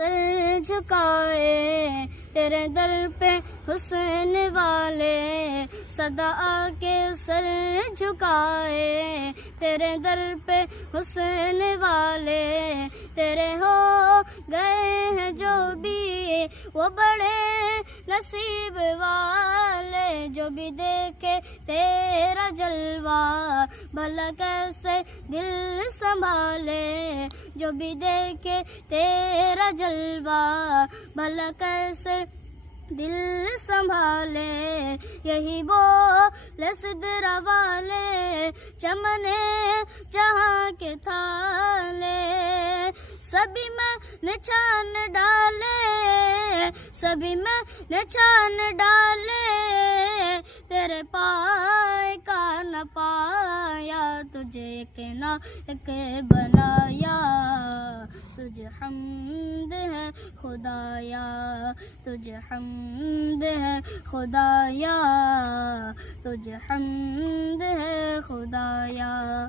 سر جھکائے تیرے در پہ حسن والے، صدا آ کے سر جھکائے تیرے در پہ حسن والے، تیرے ہو گئے ہیں جو بھی وہ بڑے نصیب والے، جو بھی دیکھے تیرا جلوہ بھلا کیسے دل سنبھالے، جو بھی دیکھے تیرا جلوہ بھلا کیسے دل سنبھالے، یہی بولے سدرا والے چمنے جہاں کے تھالے، سبھی میں نچان ڈالے، سبھی میں نچان ڈالے، تیرے پائے کا نہ پایا، تجھے ایک نہ ایک بنایا، تجھے حمد ہے خدایا، تجھے حمد ہے خدایا، تجھے حمد ہے خدایا۔